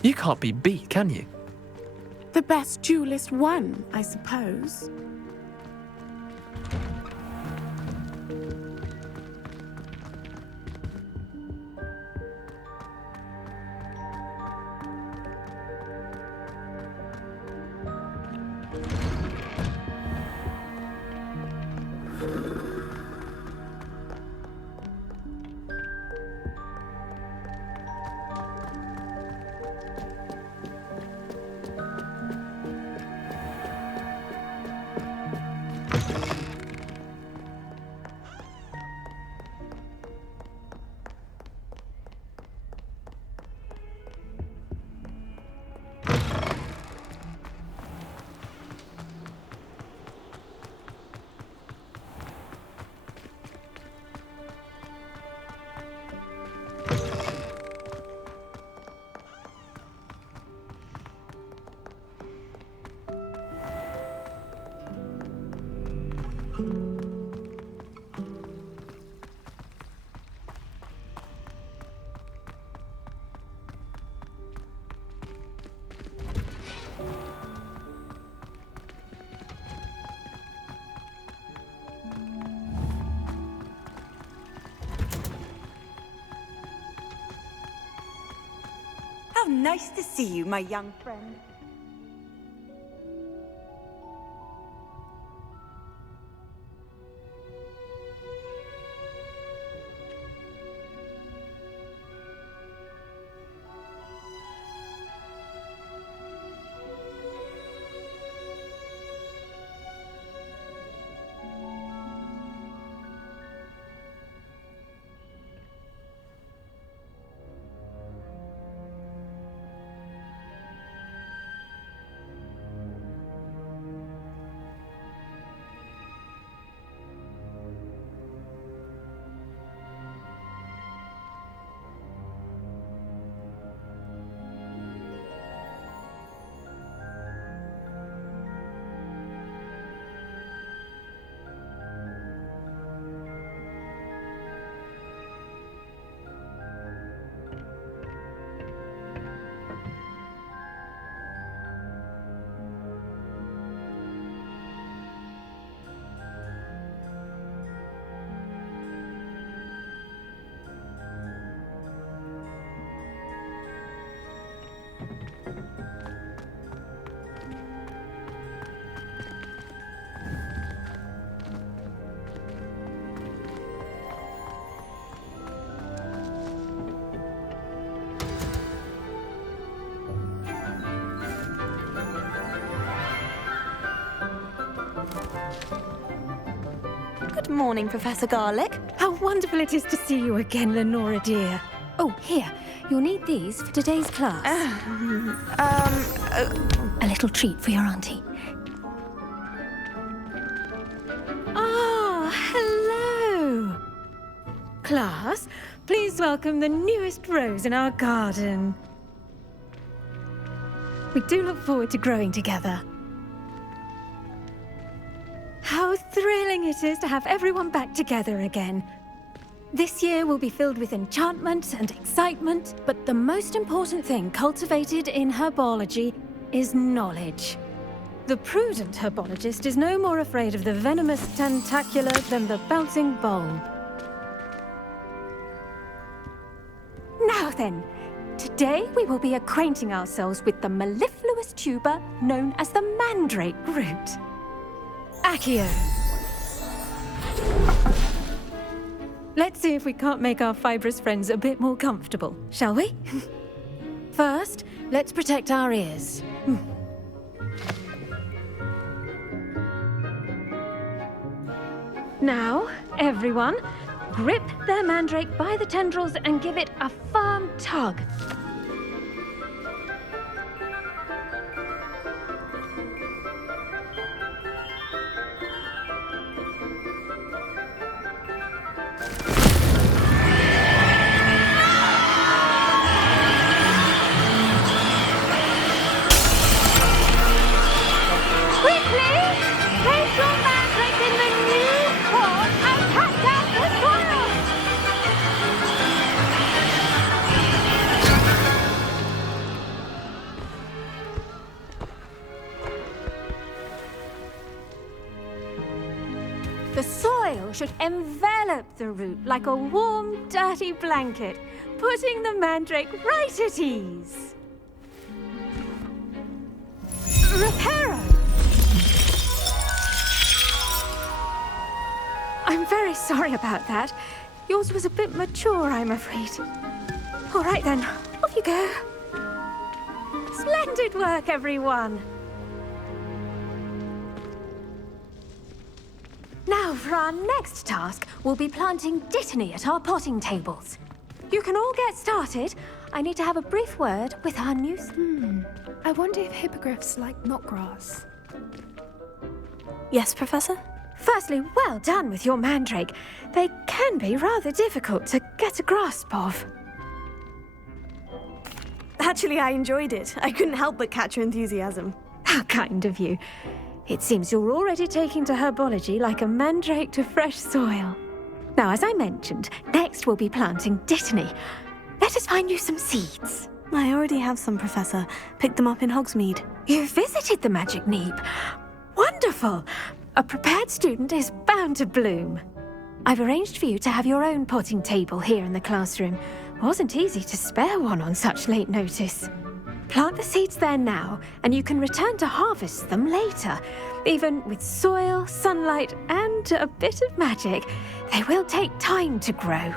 You can't be beat, can you? The best duelist won, I suppose. How nice to see you, my young friend. Good morning, Professor Garlick. How wonderful it is to see you again, Lenora dear. Oh, here. You'll need these for today's class. A little treat for your auntie. Ah, hello. Class, please welcome the newest rose in our garden. We do look forward to growing together. How thrilling it is to have everyone back together again. This year will be filled with enchantment and excitement, but the most important thing cultivated in herbology is knowledge. The prudent herbologist is no more afraid of the venomous tentacula than the bouncing bulb. Now then, today we will be acquainting ourselves with the mellifluous tuber known as the mandrake root. Accio. Let's see if we can't make our fibrous friends a bit more comfortable, shall we? First, let's protect our ears. Now, everyone, grip their mandrake by the tendrils and give it a firm tug. The soil should envelop the root like a warm, dirty blanket, putting the mandrake right at ease. Reparo! I'm very sorry about that. Yours was a bit mature, I'm afraid. All right then, off you go. Splendid work, everyone. Now, for our next task, we'll be planting dittany at our potting tables. You can all get started. I need to have a brief word with our new... I wonder if hippogriffs like knotgrass. Yes, Professor? Firstly, well done with your mandrake. They can be rather difficult to get a grasp of. Actually, I enjoyed it. I couldn't help but catch your enthusiasm. How kind of you. It seems you're already taking to herbology like a mandrake to fresh soil. Now, as I mentioned, next we'll be planting dittany. Let us find you some seeds. I already have some, Professor. Picked them up in Hogsmeade. You visited the Magic Neep. Wonderful! A prepared student is bound to bloom. I've arranged for you to have your own potting table here in the classroom. Wasn't easy to spare one on such late notice. Plant the seeds there now, and you can return to harvest them later. Even with soil, sunlight, and a bit of magic, they will take time to grow.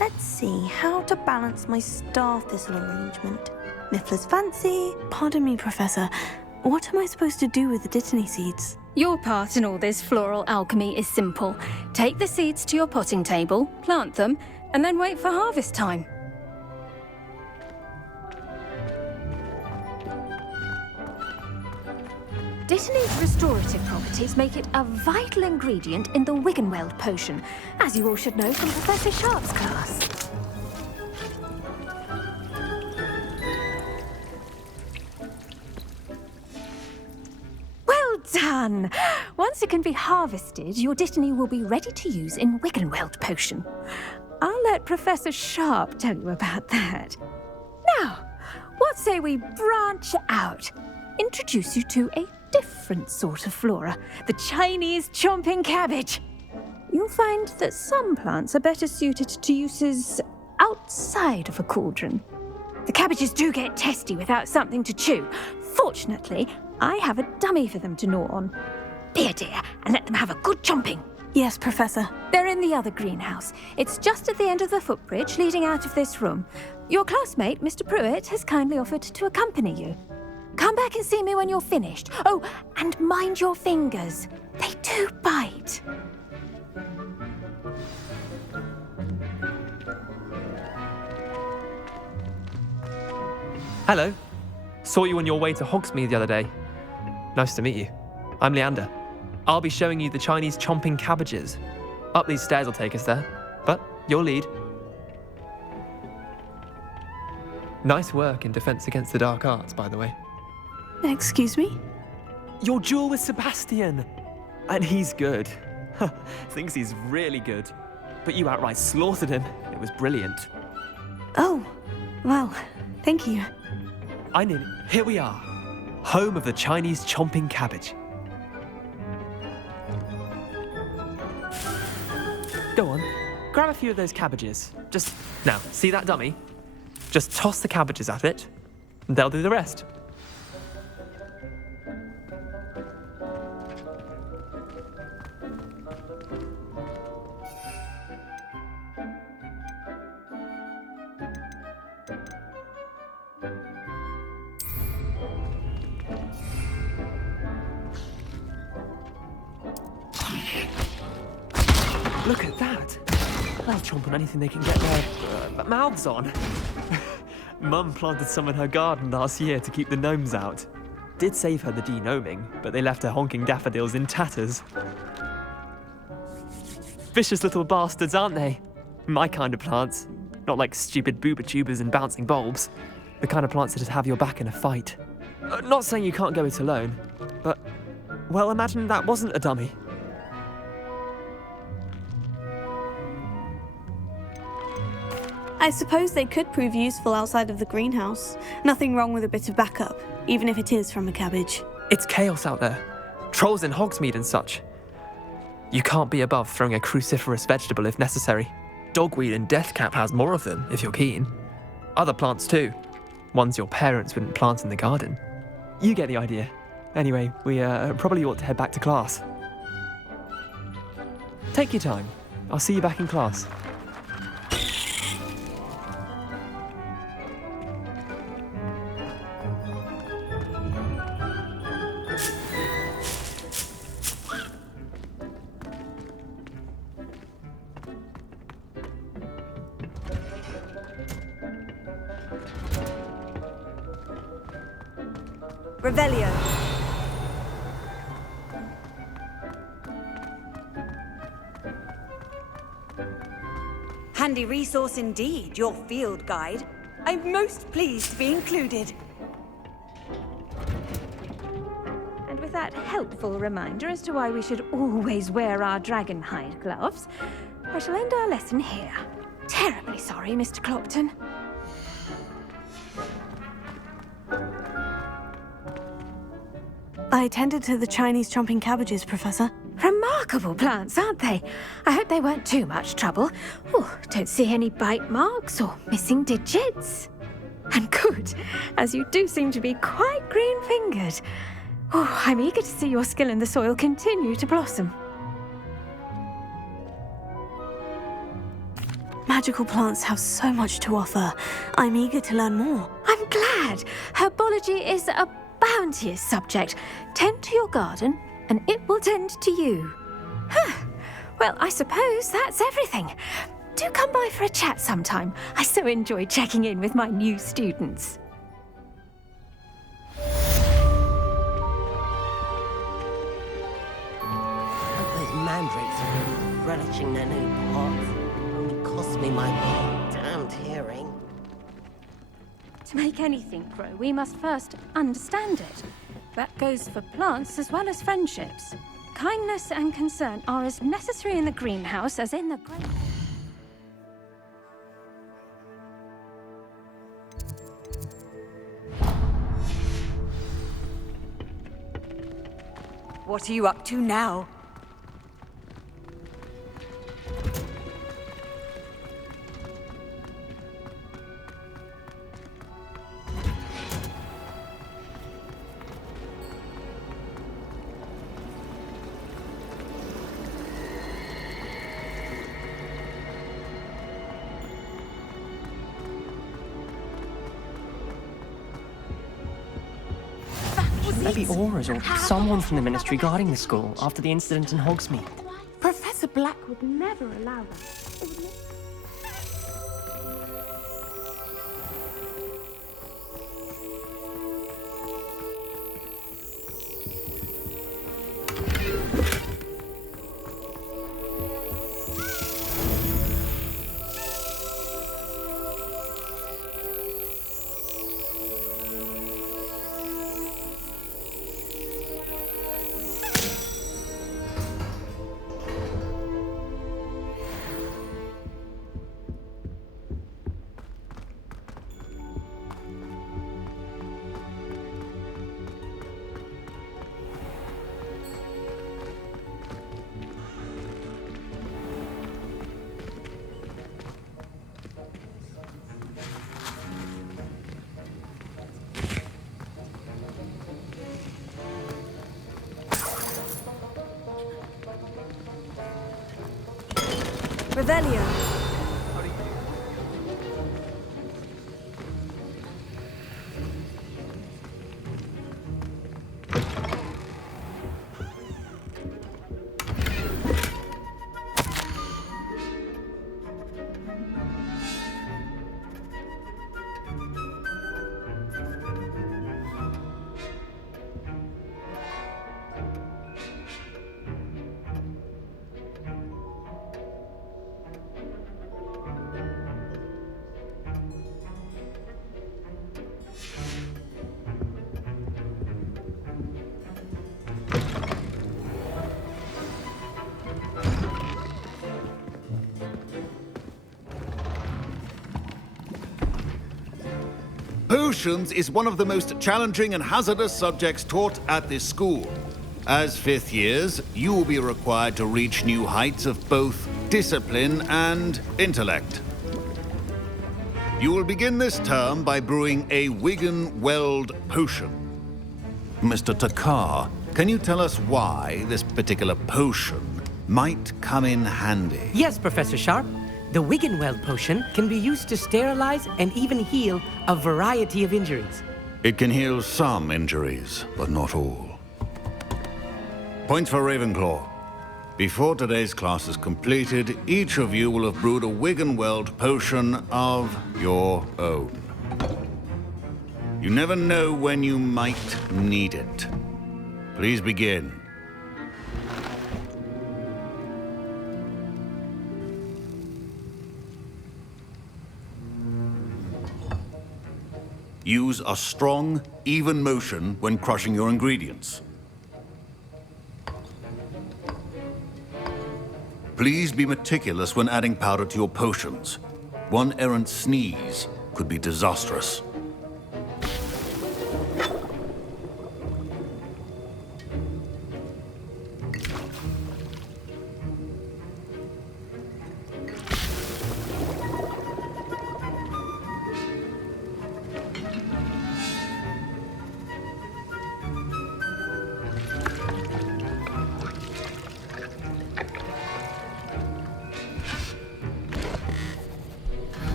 Let's see how to balance my star thistle arrangement. Niffler's fancy. Pardon me, Professor. What am I supposed to do with the dittany seeds? Your part in all this floral alchemy is simple. Take the seeds to your potting table, plant them, and then wait for harvest time. Dittany's restorative properties make it a vital ingredient in the Wiggenweld potion, as you all should know from Professor Sharp's class. Well done! Once it can be harvested, your dittany will be ready to use in Wiggenweld potion. I'll let Professor Sharp tell you about that. Now, what say we branch out? Introduce you to a different sort of flora, the Chinese chomping cabbage. You'll find that some plants are better suited to uses outside of a cauldron. The cabbages do get testy without something to chew. Fortunately, I have a dummy for them to gnaw on. Be a dear and let them have a good chomping. Yes, Professor. They're in the other greenhouse. It's just at the end of the footbridge leading out of this room. Your classmate, Mr. Pruitt, has kindly offered to accompany you. Come back and see me when you're finished. Oh, and mind your fingers. They do bite. Hello. Saw you on your way to Hogsmeade the other day. Nice to meet you. I'm Leander. I'll be showing you the Chinese chomping cabbages. Up these stairs will take us there, but you'll lead. Nice work in Defense Against the Dark Arts, by the way. Excuse me? Your duel with Sebastian! And he's good. Thinks he's really good. But you outright slaughtered him. It was brilliant. Oh, well, thank you. Here we are. Home of the Chinese chomping cabbage. Go on, grab a few of those cabbages. Now, see that dummy? Just toss the cabbages at it, and they'll do the rest. Look at that! They'll chomp on anything they can get their mouths on. Mum planted some in her garden last year to keep the gnomes out. Did save her the de-gnoming, but they left her honking daffodils in tatters. Vicious little bastards, aren't they? My kind of plants. Not like stupid booba tubers and bouncing bulbs. The kind of plants that'd have your back in a fight. Not saying you can't go it alone, but, well, imagine that wasn't a dummy. I suppose they could prove useful outside of the greenhouse. Nothing wrong with a bit of backup, even if it is from a cabbage. It's chaos out there. trolls in Hogsmeade and such. You can't be above throwing a cruciferous vegetable if necessary. Dogweed and deathcap has more of them, if you're keen. Other plants too. Ones your parents wouldn't plant in the garden. You get the idea. Anyway, we probably ought to head back to class. Take your time. I'll see you back in class. Revelio. Handy resource indeed, your field guide. I'm most pleased to be included. And with that helpful reminder as to why we should always wear our dragon hide gloves, I shall end our lesson here. Terribly sorry, Mr. Clopton. I tended to the Chinese chomping cabbages, Professor. Remarkable plants, aren't they? I hope they weren't too much trouble. Oh, don't see any bite marks or missing digits. And good, as you do seem to be quite green-fingered. Oh, I'm eager to see your skill in the soil continue to blossom. Magical plants have so much to offer. I'm eager to learn more. I'm glad. Herbology is a bounteous subject. Tend to your garden, and it will tend to you. Well, I suppose that's everything. Do come by for a chat sometime. I so enjoy checking in with my new students. Those mandrakes are really relishing their new pots. Only cost me my damned hearing. To make anything grow, we must first understand it. That goes for plants as well as friendships. Kindness and concern are as necessary in the greenhouse as in the grain. What are you up to now? Maybe Aura's or someone from the Ministry guarding the school after the incident in Hogsmeade. Professor Black would never allow that. It would Revelio. Potions is one of the most challenging and hazardous subjects taught at this school. As fifth years, you will be required to reach new heights of both discipline and intellect. You will begin this term by brewing a Wigan-Weld potion. Mr. Takar, can you tell us why this particular potion might come in handy? Yes, Professor Sharp. The Wigan-Weld potion can be used to sterilize and even heal a variety of injuries. It can heal some injuries, but not all. Points for Ravenclaw. Before today's class is completed, each of you will have brewed a Wigan-Weld potion of your own. You never know when you might need it. Please begin. Use a strong, even motion when crushing your ingredients. Please be meticulous when adding powder to your potions. One errant sneeze could be disastrous.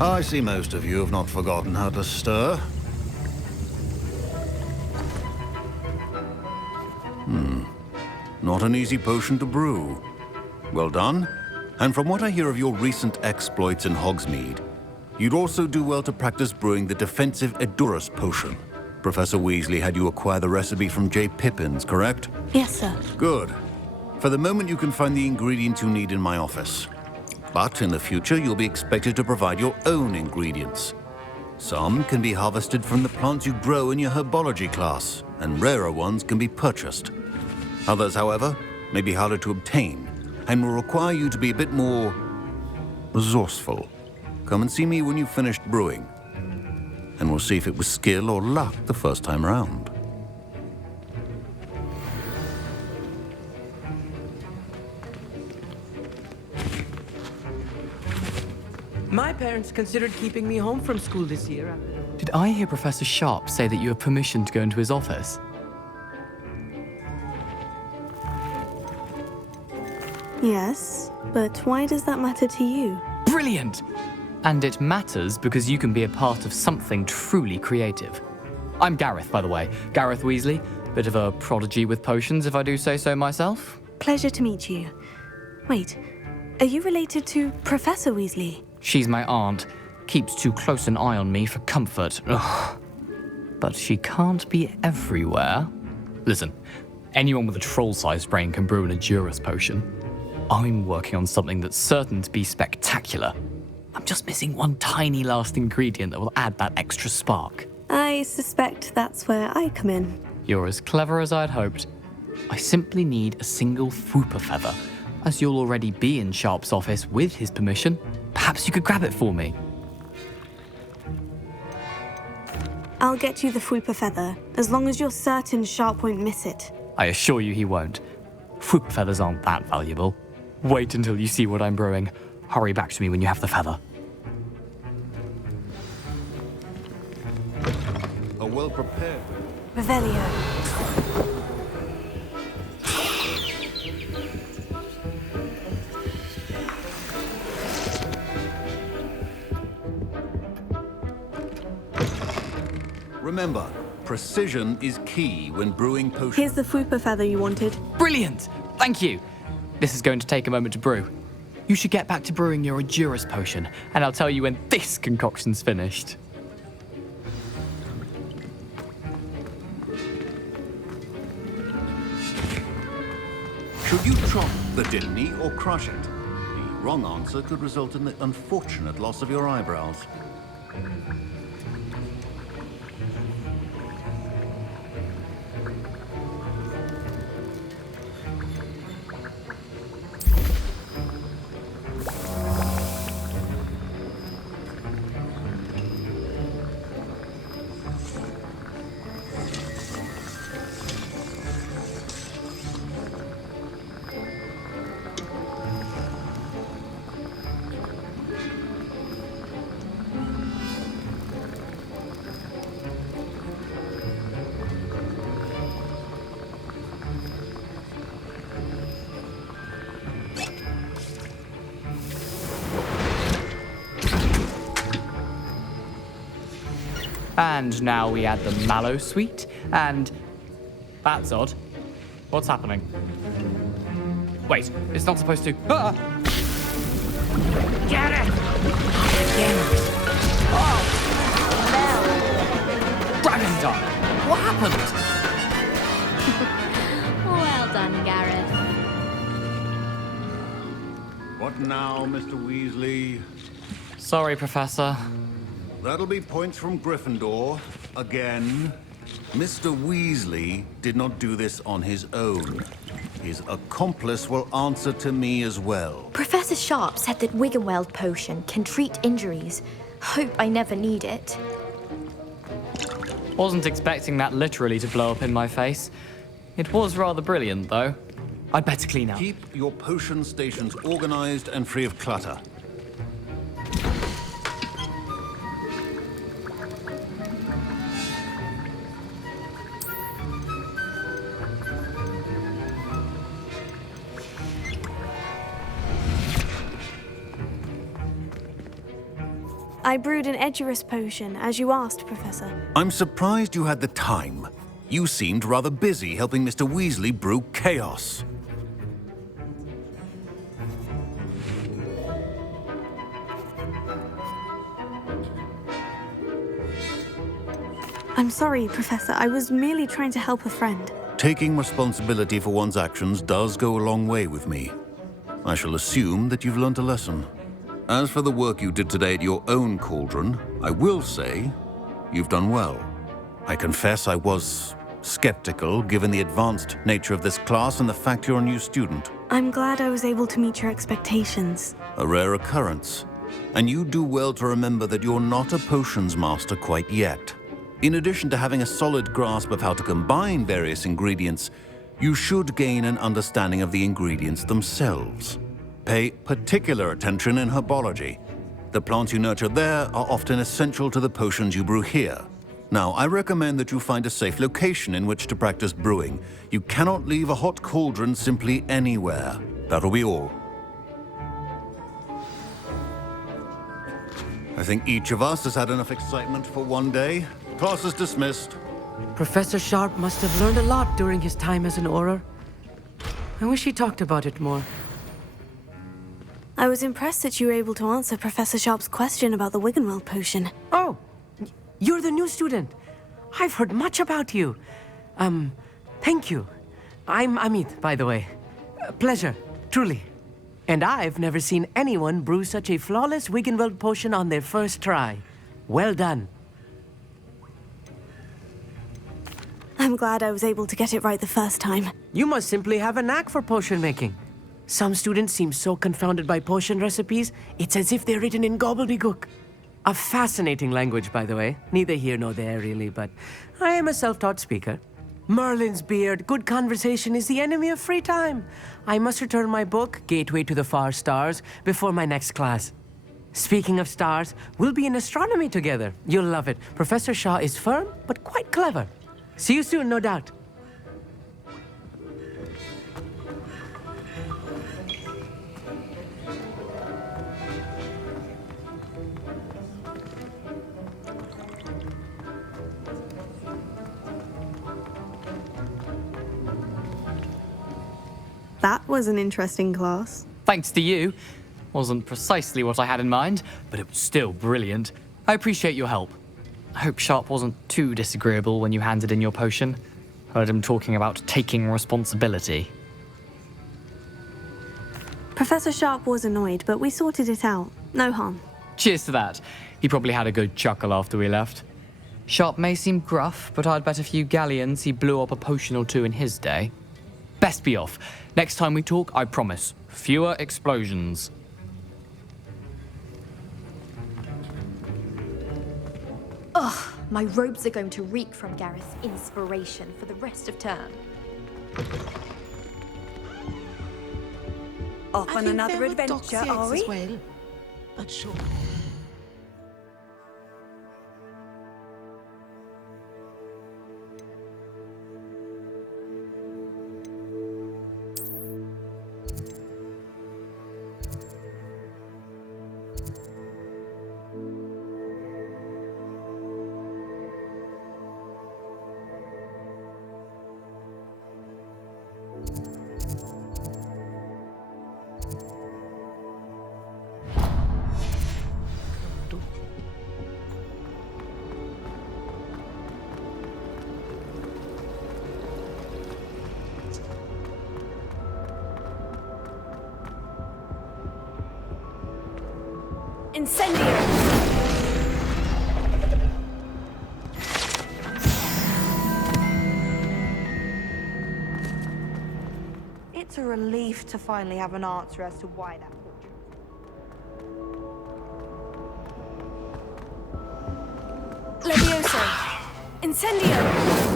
I see most of you have not forgotten how to stir. Not an easy potion to brew. Well done. And from what I hear of your recent exploits in Hogsmeade, you'd also do well to practice brewing the defensive Edurus potion. Professor Weasley had you acquire the recipe from J. Pippins, correct? Yes, sir. Good. For the moment, you can find the ingredients you need in my office. But in the future, you'll be expected to provide your own ingredients. Some can be harvested from the plants you grow in your herbology class, and rarer ones can be purchased. Others, however, may be harder to obtain, and will require you to be a bit more resourceful. Come and see me when you've finished brewing, and we'll see if it was skill or luck the first time round. My parents considered keeping me home from school this year. Did I hear Professor Sharp say that you have permission to go into his office? Yes, but why does that matter to you? Brilliant! And it matters because you can be a part of something truly creative. I'm Gareth, by the way. Gareth Weasley. Bit of a prodigy with potions, if I do say so myself. Pleasure to meet you. Wait, are you related to Professor Weasley? She's my aunt. Keeps too close an eye on me for comfort. Ugh. But she can't be everywhere. Listen, anyone with a troll-sized brain can brew an Edurus potion. I'm working on something that's certain to be spectacular. I'm just missing one tiny last ingredient that will add that extra spark. I suspect that's where I come in. You're as clever as I'd hoped. I simply need a single Fwooper feather. As you'll already be in Sharp's office with his permission, perhaps you could grab it for me. I'll get you the Fwooper feather, as long as you're certain Sharp won't miss it. I assure you he won't. Fwooper feathers aren't that valuable. Wait until you see what I'm brewing. Hurry back to me when you have the feather. A well-prepared... Revelio. Remember, precision is key when brewing potions. Here's the Fwooper feather you wanted. Brilliant! Thank you! This is going to take a moment to brew. You should get back to brewing your Edurus potion, and I'll tell you when this concoction's finished. Should you chop the Dittany or crush it? The wrong answer could result in the unfortunate loss of your eyebrows. And now we add the mallow sweet, and... That's odd. What's happening? Wait, it's not supposed to... Ah! Get it! Dragon's done! What happened? Well done, Gareth. What now, Mr. Weasley? Sorry, Professor. That'll be points from Gryffindor. Again. Mr. Weasley did not do this on his own. His accomplice will answer to me as well. Professor Sharp said that Wiggenweld potion can treat injuries. Hope I never need it. Wasn't expecting that literally to blow up in my face. It was rather brilliant, though. I'd better clean up. Keep your potion stations organized and free of clutter. I brewed an Edurus potion, as you asked, Professor. I'm surprised you had the time. You seemed rather busy helping Mr. Weasley brew chaos. I'm sorry, Professor. I was merely trying to help a friend. Taking responsibility for one's actions does go a long way with me. I shall assume that you've learnt a lesson. As for the work you did today at your own cauldron, I will say you've done well. I confess I was skeptical given the advanced nature of this class and the fact you're a new student. I'm glad I was able to meet your expectations. A rare occurrence. And you do well to remember that you're not a potions master quite yet. In addition to having a solid grasp of how to combine various ingredients, you should gain an understanding of the ingredients themselves. Pay particular attention in herbology. The plants you nurture there are often essential to the potions you brew here. Now, I recommend that you find a safe location in which to practice brewing. You cannot leave a hot cauldron simply anywhere. That'll be all. I think each of us has had enough excitement for one day. Class is dismissed. Professor Sharp must have learned a lot during his time as an Auror. I wish he talked about it more. I was impressed that you were able to answer Professor Sharp's question about the Wiggenweld potion. Oh, you're the new student. I've heard much about you. Thank you. I'm Amit, by the way. Pleasure, truly. And I've never seen anyone brew such a flawless Wiggenweld potion on their first try. Well done. I'm glad I was able to get it right the first time. You must simply have a knack for potion making. Some students seem so confounded by potion recipes, it's as if they're written in gobbledygook. A fascinating language, by the way. Neither here nor there, really, but I am a self-taught speaker. Merlin's beard, good conversation is the enemy of free time. I must return my book, Gateway to the Far Stars, before my next class. Speaking of stars, we'll be in astronomy together. You'll love it. Professor Shaw is firm, but quite clever. See you soon, no doubt. That was an interesting class. Thanks to you. Wasn't precisely what I had in mind, but it was still brilliant. I appreciate your help. I hope Sharp wasn't too disagreeable when you handed in your potion. Heard him talking about taking responsibility. Professor Sharp was annoyed, but we sorted it out. No harm. Cheers to that. He probably had a good chuckle after we left. Sharp may seem gruff, but I'd bet a few galleons he blew up a potion or two in his day. Best be off. Next time we talk, I promise, fewer explosions. Ugh, my robes are going to reek from Gareth's inspiration for the rest of term. Off on another adventure, are we? As well, but sure. Incendio! It's a relief to finally have an answer as to why that portrait. Levioso! Incendio!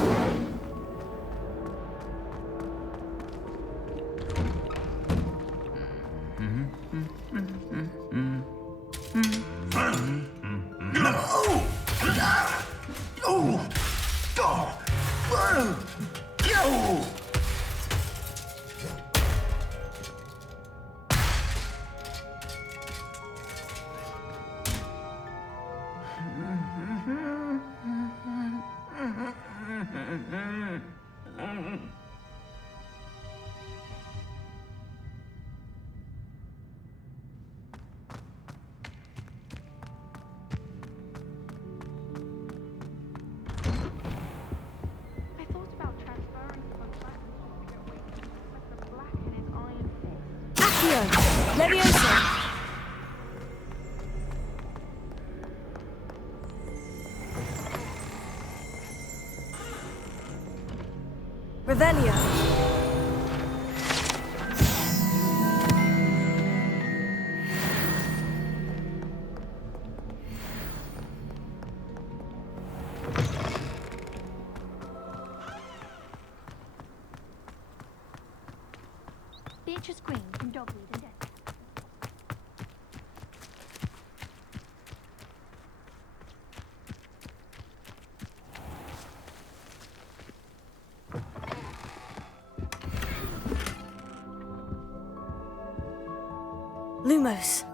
I thought about transferring some lessons to get away from Professor Black and his iron fist. Accio! Levioso! Revelio! Beatrice Green from Dogweed and Death. Lumos!